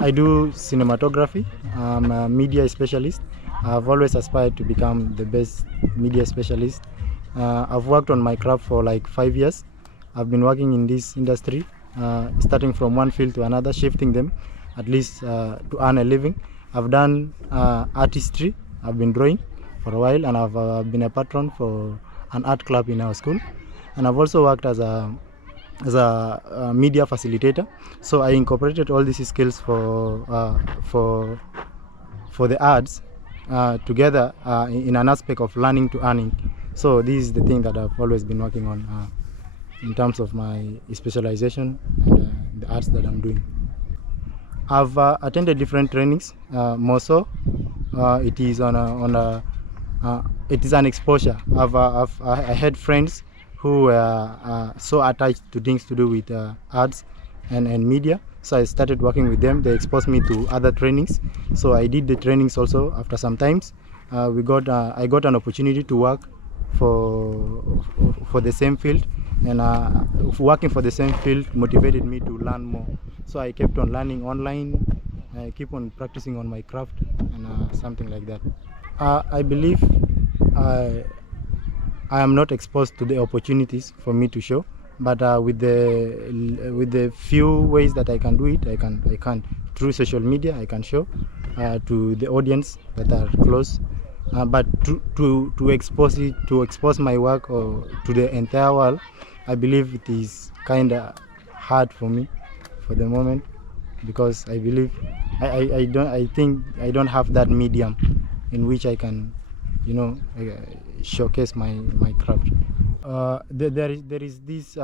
I do cinematography. I'm a media specialist. I've always aspired to become the best media specialist. I've worked on my craft for like 5 years. I've been working in this industry, starting from one field to another, shifting them at least to earn a living. I've done artistry. I've been drawing for a while, and I've been a patron for an art club in our school. And I've also worked as a media facilitator. So I incorporated all these skills for the arts together in an aspect of learning to earning. So this is the thing that I've always been working on in terms of my specialization and the arts that I'm doing. I've attended different trainings. More so, it is it is an exposure. I had friends who were so attached to things to do with arts and media. So I started working with them. They exposed me to other trainings. So I did the trainings also. After some times, I got an opportunity to work for the same field, and working for the same field motivated me to learn more. So I kept on learning online. I keep on practicing on my craft and something like that. I believe I am not exposed to the opportunities for me to show, but with the few ways that I can do it, I can through social media I can show to the audience that are close, but to expose my work or to the entire world, I believe it is kind of hard for me for the moment, because I believe I think I don't have that medium in which I can, showcase my craft. There is these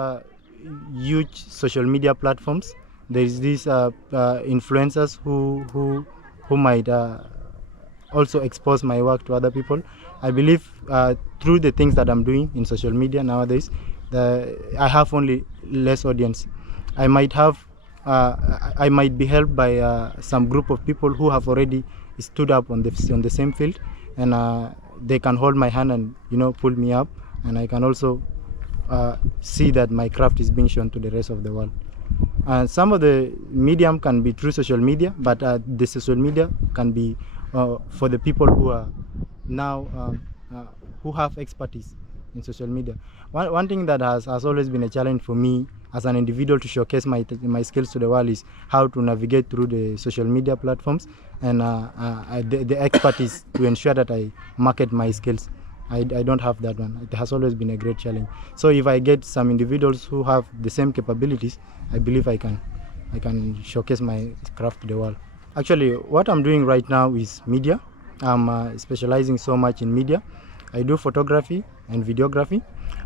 huge social media platforms. There is these influencers who might also expose my work to other people. I believe through the things that I'm doing in social media nowadays, I have only less audience. I might be helped by some group of people who have already stood up on the same field, and they can hold my hand and pull me up, and I can also see that my craft is being shown to the rest of the world. Some of the medium can be through social media, but the social media can be for the people who are now who have expertise in social media. One thing that has always been a challenge for me as an individual to showcase my skills to the world is how to navigate through the social media platforms and the expertise to ensure that I market my skills. I don't have that one. It has always been a great challenge. So if I get some individuals who have the same capabilities, I believe I can showcase my craft to the world. Actually, what I'm doing right now is media. I'm specializing so much in media. I do photography and videography.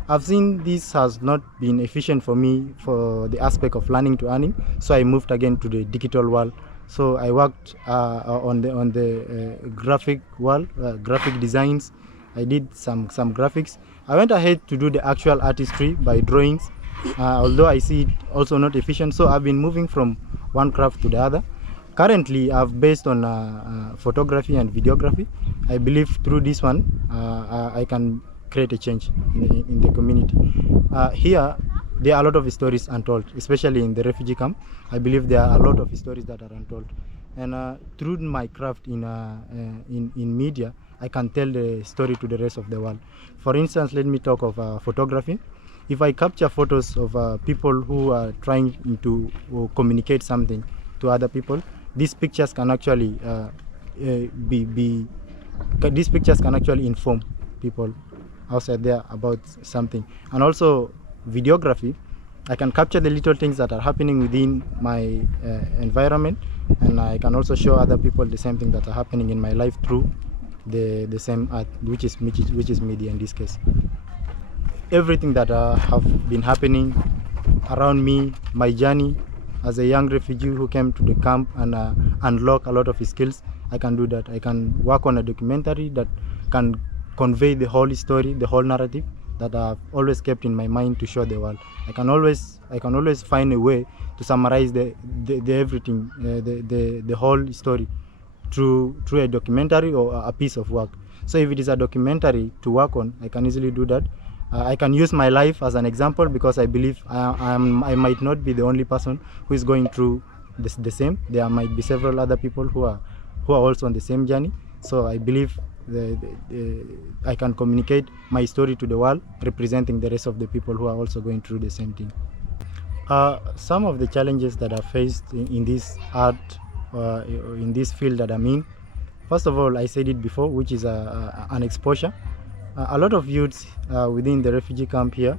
I've seen this has not been efficient for me for the aspect of learning to earning, so I moved again to the digital world. So I worked on the graphic world, graphic designs. I did some graphics. I went ahead to do the actual artistry by drawings, although I see it also not efficient. So I've been moving from one craft to the other. Currently, I've based on photography and videography. I believe through this one, I can create a change in the community. Here, there are a lot of stories untold, especially in the refugee camp. I believe there are a lot of stories that are untold. And through my craft in media, I can tell the story to the rest of the world. For instance, let me talk of photography. If I capture photos of people who are trying to communicate something to other people, these pictures can actually these pictures can actually inform people outside there about something. And also videography, I can capture the little things that are happening within my environment, and I can also show other people the same thing that are happening in my life through the same art, which is media in this case. Everything that have been happening around me, my journey as a young refugee who came to the camp and unlock a lot of skills, I can do that. I can work on a documentary that can convey the whole story, the whole narrative that I've always kept in my mind to show the world. I can always find a way to summarize the everything, the whole story through a documentary or a piece of work. So if it is a documentary to work on, I can easily do that. I can use my life as an example, because I believe I might not be the only person who is going through the same. There might be several other people who are also on the same journey. So I believe I can communicate my story to the world, representing the rest of the people who are also going through the same thing. Some of the challenges that are faced in this art, in this field that I'm in, first of all, I said it before, which is an exposure. A lot of youths within the refugee camp here,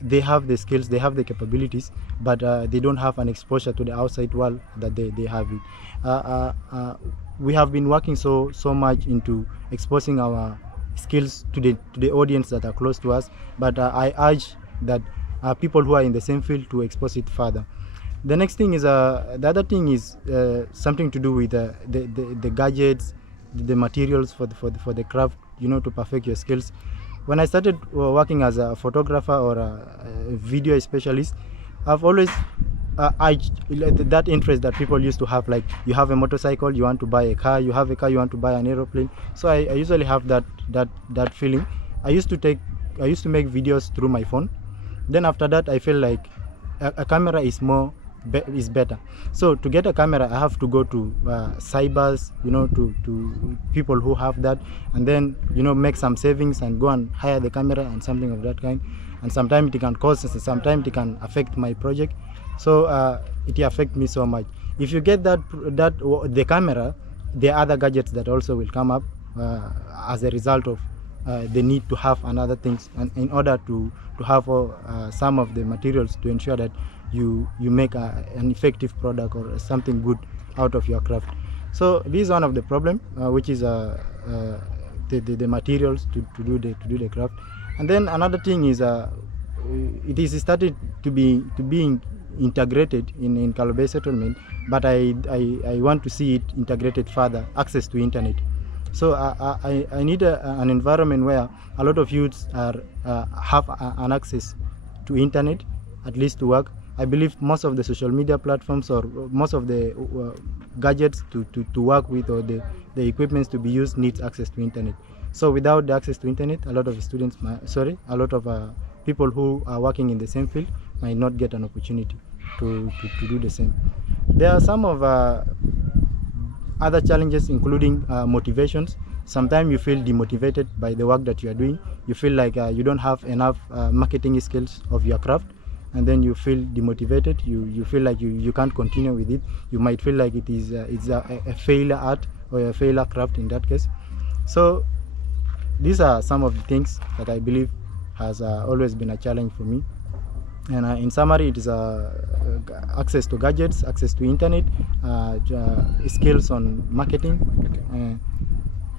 they have the skills, they have the capabilities, but they don't have an exposure to the outside world that they have it. We have been working so much into exposing our skills to the audience that are close to us, but I urge that people who are in the same field to expose it further. The next thing is the other thing is something to do with the gadgets, the materials for the craft, to perfect your skills. When I started working as a photographer or a video specialist, I've always that interest that people used to have, like you have a motorcycle, you want to buy a car, you have a car, you want to buy an aeroplane. So I usually have that feeling. I used to make videos through my phone. Then after that, I feel like a camera is better. So to get a camera, I have to go to cybers, to people who have that, and then make some savings and go and hire the camera and something of that kind. And sometimes it can cost, and sometimes it can affect my project. So it affects me so much. If you get the camera, there are other gadgets that also will come up as a result of the need to have another things, and in order to have some of the materials to ensure that you make an effective product or something good out of your craft. So this is one of the problem, which is the materials to do the craft. And then another thing is it is started to be integrated in Kalobey settlement, but I want to see it integrated further, access to internet. So I need an environment where a lot of youths have an access to internet, at least to work. I believe most of the social media platforms or most of the gadgets to work with, or the equipments to be used, needs access to internet. So without the access to internet, a lot of people who are working in the same field might not get an opportunity to do the same. There are some of other challenges, including motivations. Sometimes you feel demotivated by the work that you are doing. You feel like you don't have enough marketing skills of your craft, and then you feel demotivated. You feel like you can't continue with it. You might feel like it's a failure art or a failure craft in that case. So these are some of the things that I believe has always been a challenge for me. And in summary, it is access to gadgets, access to internet, skills on marketing,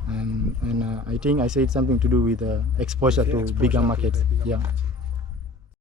and I think I said something to do with exposure to bigger markets. Yeah.